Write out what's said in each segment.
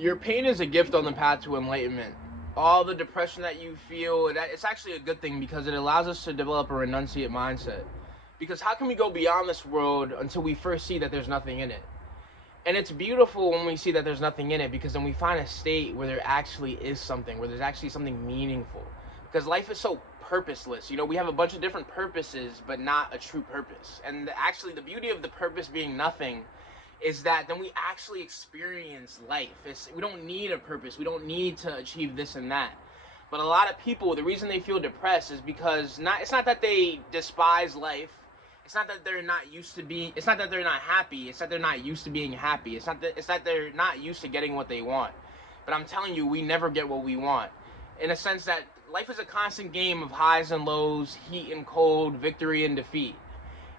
Your pain is a gift on the path to enlightenment. All the depression that you feel, that it's actually a good thing because it allows us to develop a renunciate mindset. Because how can we go beyond this world until we first see that there's nothing in it? And it's beautiful when we see that there's nothing in it, because then we find a state where there actually is something, where there's actually something meaningful. Because life is so purposeless. You know, we have a bunch of different purposes, but not a true purpose. And actually, the beauty of the purpose being nothing is that then we actually experience life. We don't need a purpose. We don't need to achieve this and that. But a lot of people, the reason they feel depressed is because it's not that they despise life. It's not that they're not used to be. It's not that they're not happy. It's that they're not used to being happy. It's that they're not used to getting what they want. But I'm telling you, we never get what we want. In a sense that life is a constant game of highs and lows, heat and cold, victory and defeat.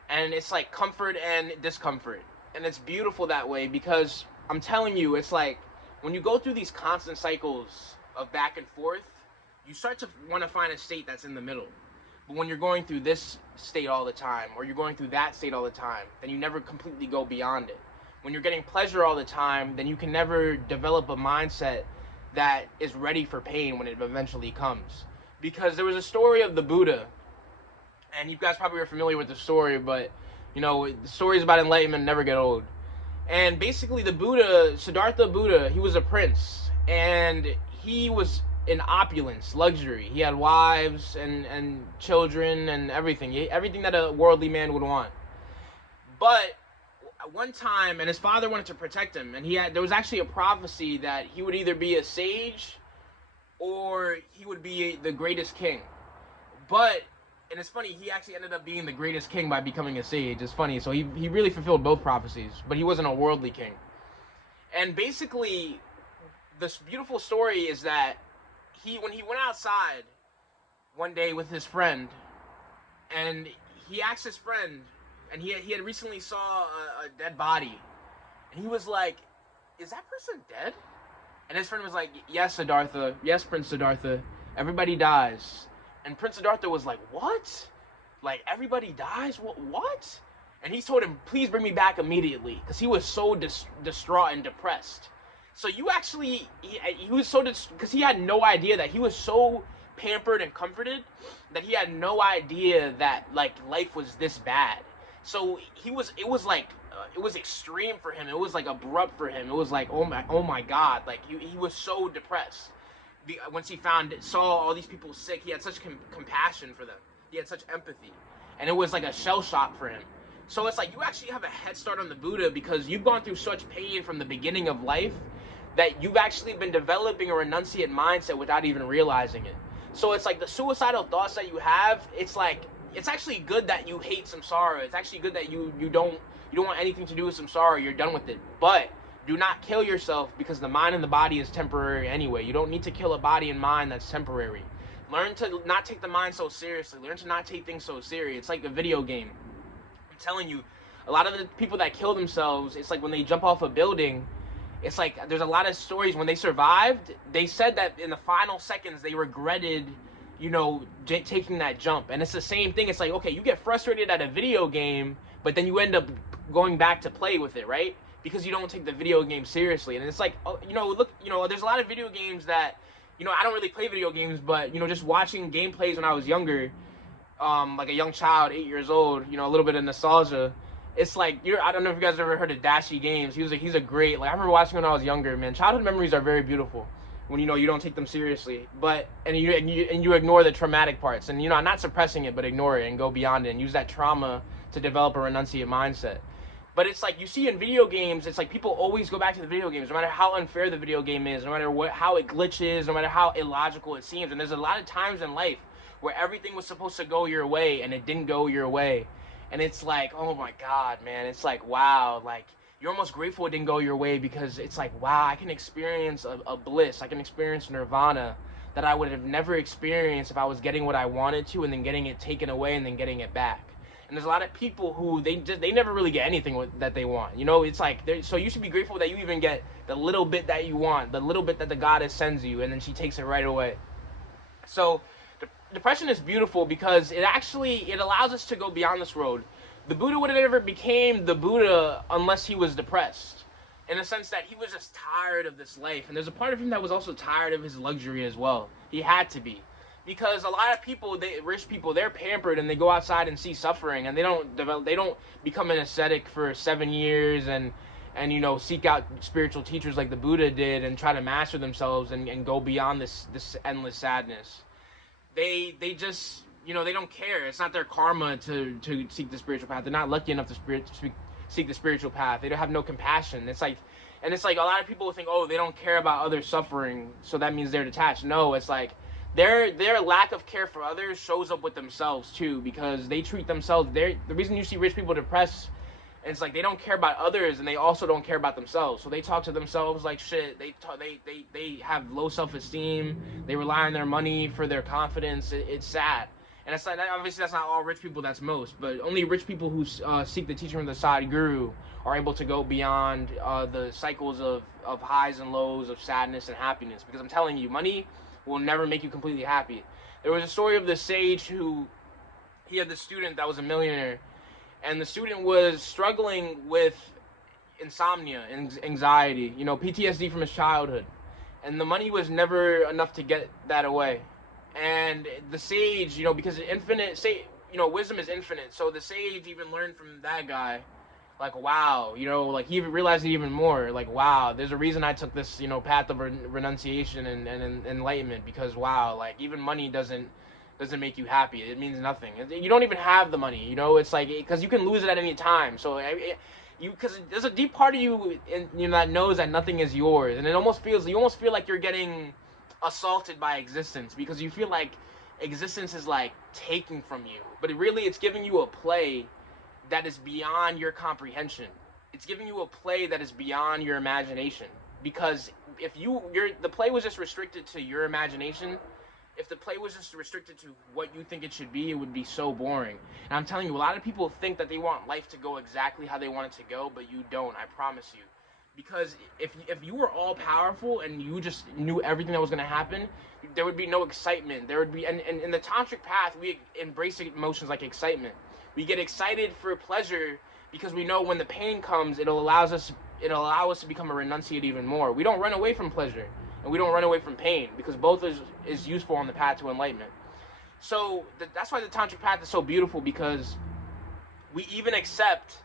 And it's like comfort and discomfort. And it's beautiful that way, because I'm telling you, it's like when you go through these constant cycles of back and forth, you start to want to find a state that's in the middle. But when you're going through this state all the time, or you're going through that state all the time, then you never completely go beyond it. When you're getting pleasure all the time, then you can never develop a mindset that is ready for pain when it eventually comes. Because there was a story of the Buddha, and you guys probably are familiar with the story, but you know, the stories about enlightenment never get old. And basically the Buddha, Siddhartha Buddha, he was a prince, and he was in opulence, luxury. He had wives and children and everything that a worldly man would want. But one time, and his father wanted to protect him, and there was actually a prophecy that he would either be a sage or he would be the greatest king. But and it's funny, he actually ended up being the greatest king by becoming a sage. It's funny, so he really fulfilled both prophecies, but he wasn't a worldly king. And basically, this beautiful story is that when he went outside one day with his friend, and he asked his friend, and he had recently saw a dead body, and he was like, "Is that person dead?" And his friend was like, "Yes, Siddhartha. Yes, Prince Siddhartha. Everybody dies." And Prince Siddhartha was like, "What? Like, everybody dies? What?" And he told him, "Please bring me back immediately," because he was so distraught and depressed. So he was so, because he had no idea that he was so pampered and comforted that he had no idea that, like, life was this bad. So it was extreme for him. It was, like, abrupt for him. It was like, oh my God. Like, he was so depressed. Once he saw all these people sick, he had such compassion for them. He had such empathy, and it was like a shell shock for him. So it's like you actually have a head start on the Buddha, because you've gone through such pain from the beginning of life that you've actually been developing a renunciate mindset without even realizing it. So it's like the suicidal thoughts that you have, it's like it's actually good that you hate samsara. It's actually good that you don't want anything to do with samsara. You're done with it. But do not kill yourself, because the mind and the body is temporary anyway. You don't need to kill a body and mind that's temporary. Learn to not take the mind so seriously. Learn to not take things so serious. It's like a video game. I'm telling you, a lot of the people that kill themselves, it's like when they jump off a building, it's like there's a lot of stories when they survived, they said that in the final seconds they regretted, taking that jump. And it's the same thing. It's like, okay, you get frustrated at a video game, but then you end up going back to play with it, right? Because you don't take the video game seriously. And it's like, there's a lot of video games that, I don't really play video games, but, just watching gameplays when I was younger, like a young child, 8 years old, a little bit of nostalgia. It's like, I don't know if you guys ever heard of Dashi Games. He's a great, I remember watching when I was younger, man. Childhood memories are very beautiful when, you don't take them seriously. And you ignore the traumatic parts. And, I'm not suppressing it, but ignore it and go beyond it and use that trauma to develop a renunciate mindset. But it's like you see in video games, it's like people always go back to the video games, no matter how unfair the video game is, no matter how it glitches, no matter how illogical it seems. And there's a lot of times in life where everything was supposed to go your way and it didn't go your way. And it's like, oh my God, man. It's like, wow. Like, you're almost grateful it didn't go your way, because it's like, wow, I can experience a bliss. I can experience nirvana that I would have never experienced if I was getting what I wanted to and then getting it taken away and then getting it back. And there's a lot of people who they never really get anything that they want. It's like, so you should be grateful that you even get the little bit that you want, the little bit that the goddess sends you, and then she takes it right away. So depression is beautiful because it allows us to go beyond this road. The Buddha would have never became the Buddha unless he was depressed. in the sense that he was just tired of this life. And there's a part of him that was also tired of his luxury as well. He had to be. Because a lot of people, rich people, they're pampered and they go outside and see suffering, and they don't become an ascetic for 7 years and seek out spiritual teachers like the Buddha did and try to master themselves and go beyond this endless sadness. They just they don't care. It's not their karma to seek the spiritual path. They're not lucky enough to seek the spiritual path. They don't have no compassion. It's like a lot of people think, oh, they don't care about others suffering, so that means they're detached. No, it's like their lack of care for others shows up with themselves too, because they treat themselves. The reason you see rich people depressed, and it's like they don't care about others, and they also don't care about themselves. So they talk to themselves like shit. They have low self-esteem. They rely on their money for their confidence. It's sad. And it's like, obviously that's not all rich people. That's most, but only rich people who seek the teaching of the Sadguru are able to go beyond the cycles of highs and lows, of sadness and happiness. Because I'm telling you, money will never make you completely happy. There was a story of the sage who he had this student that was a millionaire, and the student was struggling with insomnia and anxiety, PTSD from his childhood, and the money was never enough to get that away. And the sage, because wisdom is infinite, so the sage even learned from that guy, like, wow, like he even realized it even more, like, wow, there's a reason I took this, path of renunciation and enlightenment, because wow, like even money doesn't make you happy. It means nothing. You don't even have the money, it's like, because you can lose it at any time. So because there's a deep part of you that knows that nothing is yours, and you almost feel like you're getting assaulted by existence, because you feel like existence is like taking from you, but it's giving you a play that is beyond your comprehension. It's giving you a play that is beyond your imagination. Because if the play was just restricted to your imagination, if the play was just restricted to what you think it should be, it would be so boring. And I'm telling you, a lot of people think that they want life to go exactly how they want it to go, but you don't, I promise you. Because if you were all powerful and you just knew everything that was going to happen, there would be no excitement. There would be, and in the tantric path, we embrace emotions like excitement. We get excited for pleasure because we know when the pain comes, it'll allow us to become a renunciate even more. We don't run away from pleasure, and we don't run away from pain, because both is useful on the path to enlightenment. So that's why the tantric path is so beautiful, because we even accept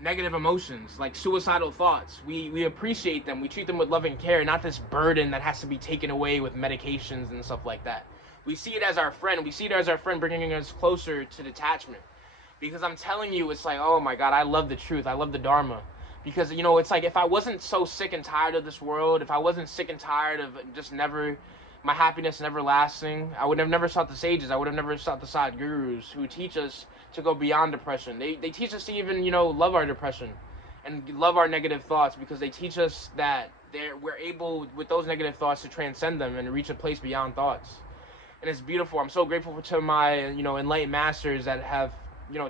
negative emotions like suicidal thoughts. We appreciate them. We treat them with love and care, not this burden that has to be taken away with medications and stuff like that. We see it as our friend. We see it as our friend, bringing us closer to detachment. Because I'm telling you, it's like, oh my God, I love the truth. I love the Dharma. Because, it's like, if I wasn't so sick and tired of this world, if I wasn't sick and tired of just my happiness never lasting, I would have never sought the sages. I would have never sought the Sadgurus who teach us to go beyond depression. They teach us to even, love our depression and love our negative thoughts, because they teach us that we're able, with those negative thoughts, to transcend them and reach a place beyond thoughts. And it's beautiful. I'm so grateful to my, enlightened masters that have,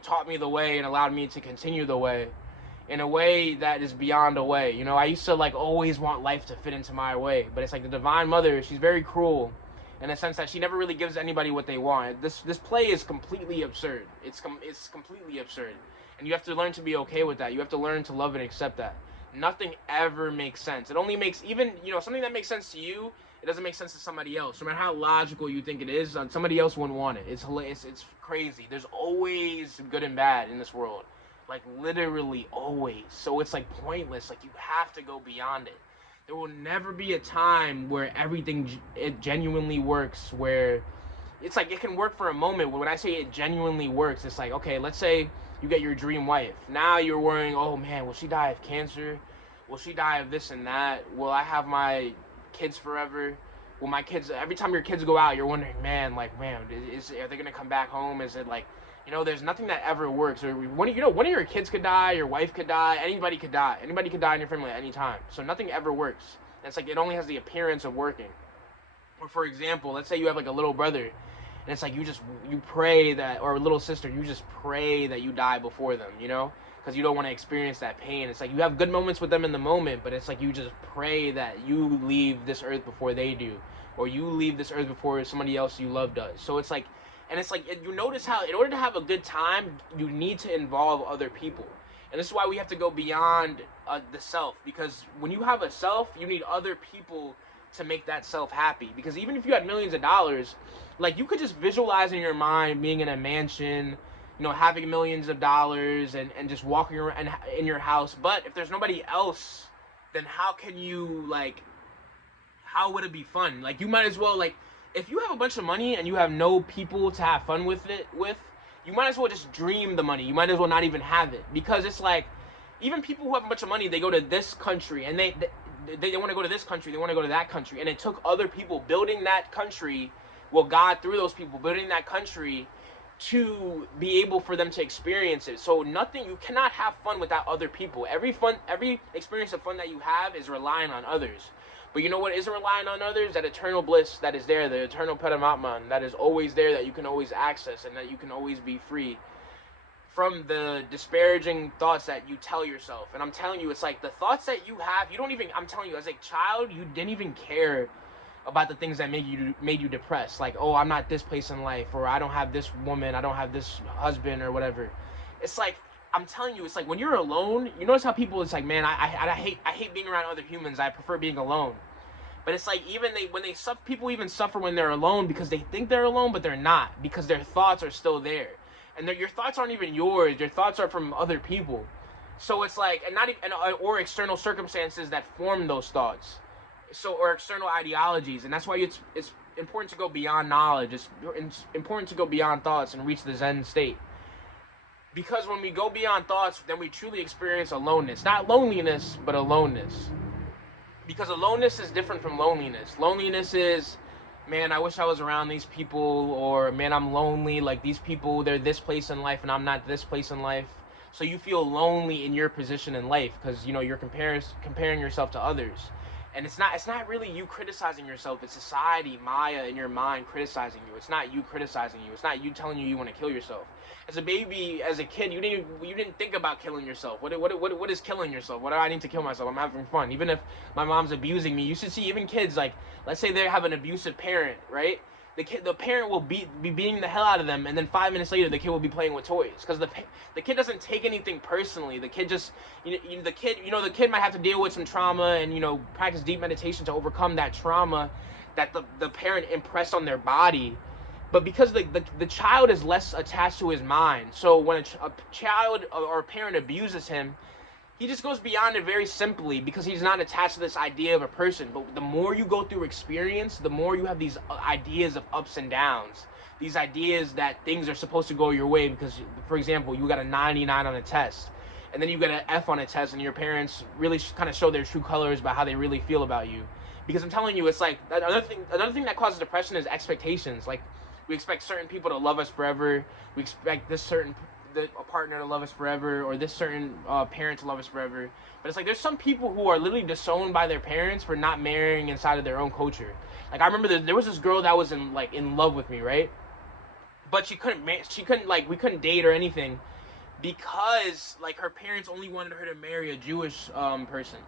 taught me the way and allowed me to continue the way in a way that is beyond a way. I used to like always want life to fit into my way, but it's like the Divine Mother, she's very cruel in a sense that she never really gives anybody what they want. This play is completely absurd. It's completely absurd. And you have to learn to be okay with that. You have to learn to love and accept that. Nothing ever makes sense. It only makes, even, something that makes sense to you, it doesn't make sense to somebody else. No matter how logical you think it is, somebody else wouldn't want it. It's hilarious. It's crazy. There's always good and bad in this world. Like, literally always. So it's like pointless. Like, you have to go beyond it. There will never be a time where everything it genuinely works, where it's like it can work for a moment. When I say it genuinely works, it's like, okay, let's say you get your dream wife. Now you're worrying, oh man, will she die of cancer? Will she die of this and that? Will I have my kids forever? Will my kids, every time your kids go out, you're wondering, man, like, man, are they gonna come back home? Is it like, there's nothing that ever works. Or one of your kids could die, your wife could die, anybody could die. Anybody could die in your family at any time. So nothing ever works. And it's like it only has the appearance of working. Or for example, let's say you have like a little brother, and it's like you pray that, or a little sister, you just pray that you die before them, because you don't want to experience that pain. It's like you have good moments with them in the moment, but it's like you just pray that you leave this earth before they do, or you leave this earth before somebody else you love does. So it's like, and it's like, you notice how in order to have a good time, you need to involve other people. And this is why we have to go beyond the self, because when you have a self, you need other people to make that self happy. Because even if you had millions of dollars, like, you could just visualize in your mind being in a mansion, having millions of dollars, and just walking around in your house. But if there's nobody else, then how can you, like, how would it be fun? Like, you might as well, like, if you have a bunch of money and you have no people to have fun with, you might as well just dream the money. You might as well not even have it, because it's like, even people who have a bunch of money, they go to this country, and they want to go to this country, they want to go to that country, and it took other people building that country, well, God through those people building that country, to be able for them to experience it. So you cannot have fun without other people. Every experience of fun that you have is relying on others. But you know what isn't relying on others? That eternal bliss that is there, the eternal Paramatman, that is always there, that you can always access, and that you can always be free from the disparaging thoughts that you tell yourself. And I'm telling you, it's like the thoughts that you have, I'm telling you, as a child, you didn't even care about the things that made you depressed. Like, oh, I'm not this place in life, or I don't have this woman, I don't have this husband, or whatever. It's like, I'm telling you, it's like when you're alone, you notice how people, it's like, man, I hate being around other humans. I prefer being alone. But it's like, people even suffer when they're alone, because they think they're alone, but they're not, because their thoughts are still there, and your thoughts aren't even yours. Your thoughts are from other people. So it's like, or external circumstances that form those thoughts. So, or external ideologies. And that's why it's important to go beyond knowledge. It's important to go beyond thoughts and reach the Zen state. Because when we go beyond thoughts, then we truly experience aloneness. Not loneliness, but aloneness. Because aloneness is different from loneliness. Loneliness is, man, I wish I was around these people, or man, I'm lonely. Like, these people, they're this place in life and I'm not this place in life. So you feel lonely in your position in life, because you're comparing yourself to others. And it's not really you criticizing yourself. It's society, Maya, in your mind criticizing you. It's not you criticizing you. It's not you telling you want to kill yourself. As a baby, as a kid, you didn't think about killing yourself. What is killing yourself? What do I need to kill myself? I'm having fun. Even if my mom's abusing me, you should see even kids, like, let's say they have an abusive parent, right? The parent will be beating the hell out of them, and then 5 minutes later, the kid will be playing with toys, because the kid doesn't take anything personally. The kid just, the kid might have to deal with some trauma and practice deep meditation to overcome that trauma that the parent impressed on their body. But because the child is less attached to his mind, so when a child or a parent abuses him, he just goes beyond it very simply, because he's not attached to this idea of a person. But the more you go through experience, the more you have these ideas of ups and downs. These ideas that things are supposed to go your way because, for example, you got a 99 on a test, and then you got an F on a test, and your parents really kind of show their true colors about how they really feel about you. Because I'm telling you, it's like, another thing that causes depression is expectations. Like, we expect certain people to love us forever. We expect a partner to love us forever, or this certain parent to love us forever. But it's like, there's some people who are literally disowned by their parents for not marrying inside of their own culture. Like, I remember there was this girl that was in love with me, right? But she couldn't we couldn't date or anything, because like her parents only wanted her to marry a Jewish person.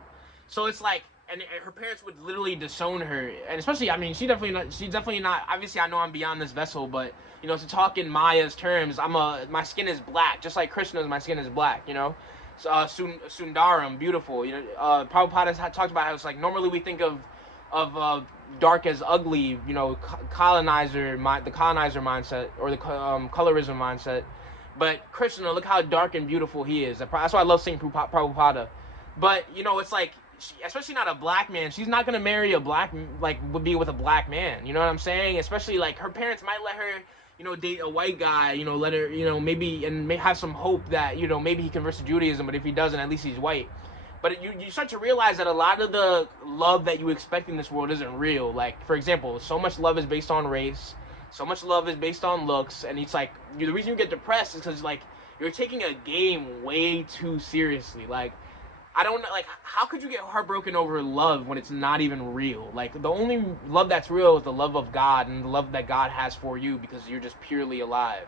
So it's like, and her parents would literally disown her, and especially, I mean, she's definitely not. Obviously, I know I'm beyond this vessel, but to talk in Maya's terms, my skin is black, just like Krishna's. My skin is black, So, Sundaram, beautiful. Prabhupada talked about how it's like, normally we think of dark as ugly, the colonizer mindset, or the colorism mindset. But Krishna, look how dark and beautiful he is. That's why I love seeing Prabhupada. But it's like, especially not a black man. She's not gonna marry would be with a black man. You know what I'm saying? Especially, like, her parents might let her, date a white guy. Let her, maybe, and may have some hope that maybe he converts to Judaism. But if he doesn't, at least he's white. But you start to realize that a lot of the love that you expect in this world isn't real. Like, for example, so much love is based on race. So much love is based on looks. And it's like, the reason you get depressed is because, like, you're taking a game way too seriously. Like, I don't know, like, how could you get heartbroken over love when it's not even real? Like, the only love that's real is the love of God, and the love that God has for you, because you're just purely alive.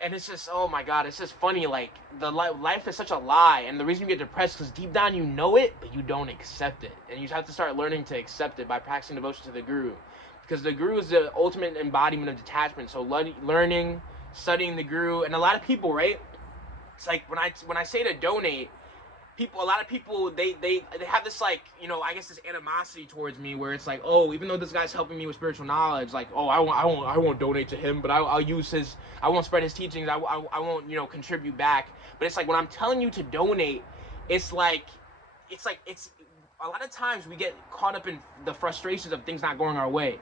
And it's just, oh my God, it's just funny. Like, life is such a lie, and the reason you get depressed is because deep down you know it, but you don't accept it. And you have to start learning to accept it by practicing devotion to the Guru, because the Guru is the ultimate embodiment of detachment. So learning, studying the Guru, and a lot of people, right? it's like when I say to donate, a lot of people, they have this, like, I guess this animosity towards me, where it's like, oh, even though this guy's helping me with spiritual knowledge, like, oh, I won't donate to him, but I'll use his, I won't spread his teachings, I won't, contribute back. But it's like, when I'm telling you to donate, it's like it's a lot of times we get caught up in the frustrations of things not going our way.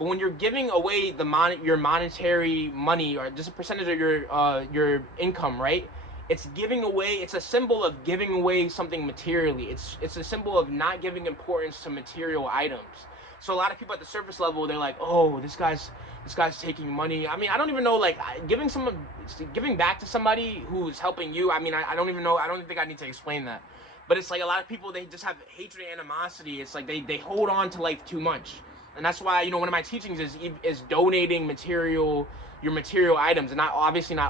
But when you're giving away your monetary money, or just a percentage of your income, right? It's giving away. It's a symbol of giving away something materially. It's a symbol of not giving importance to material items. So a lot of people at the surface level, they're like, oh, this guy's taking money. I mean, I don't even know, like, giving back to somebody who's helping you. I mean, I don't even know. I don't think I need to explain that. But it's like, a lot of people, they just have hatred and animosity. It's like they hold on to life too much. And that's why, one of my teachings is donating your material items, and not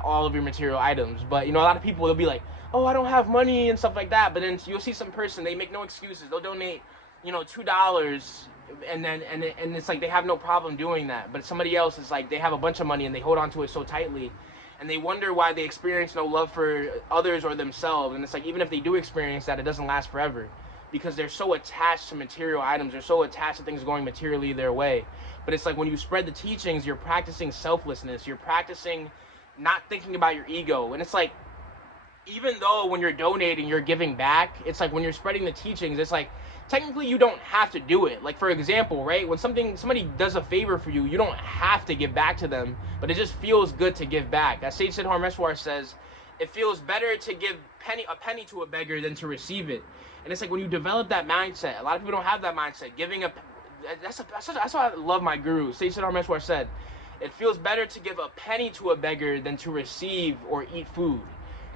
all of your material items. But a lot of people, they'll be like, oh, I don't have money and stuff like that. But then you'll see some person, they make no excuses. They'll donate, $2, and it's like they have no problem doing that. But somebody else is like, they have a bunch of money and they hold on to it so tightly, and they wonder why they experience no love for others or themselves. And it's like, even if they do experience that, it doesn't last forever, because they're so attached to material items. They're so attached to things going materially their way. But it's like, when you spread the teachings, you're practicing selflessness. You're practicing not thinking about your ego. And it's like, even though when you're donating, you're giving back, it's like, when you're spreading the teachings, it's like, technically you don't have to do it. Like, for example, right, when somebody does a favor for you, you don't have to give back to them, but it just feels good to give back. As Sage Siddharmeshwar says, it feels better to give a penny to a beggar than to receive it. And it's like, when you develop that mindset, a lot of people don't have that mindset. That's why I love my guru. Sage Siddharmeshwar said, it feels better to give a penny to a beggar than to receive or eat food.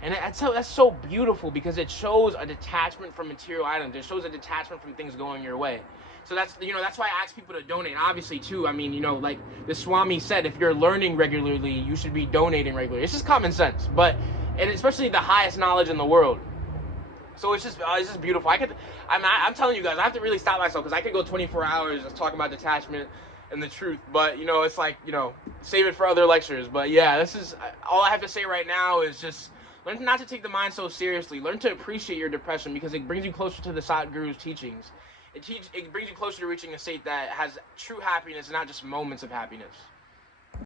And that's so beautiful, because it shows a detachment from material items. It shows a detachment from things going your way. So that's why I ask people to donate. Obviously, too, I mean, like the Swami said, if you're learning regularly, you should be donating regularly. It's just common sense, and especially the highest knowledge in the world. So it's just beautiful. I'm telling you guys, I have to really stop myself, because I could go 24 hours just talking about detachment and the truth. But it's like, save it for other lectures. But yeah, this is all I have to say right now. Is just learn not to take the mind so seriously. Learn to appreciate your depression, because it brings you closer to the Satguru's teachings. It brings you closer to reaching a state that has true happiness, and not just moments of happiness.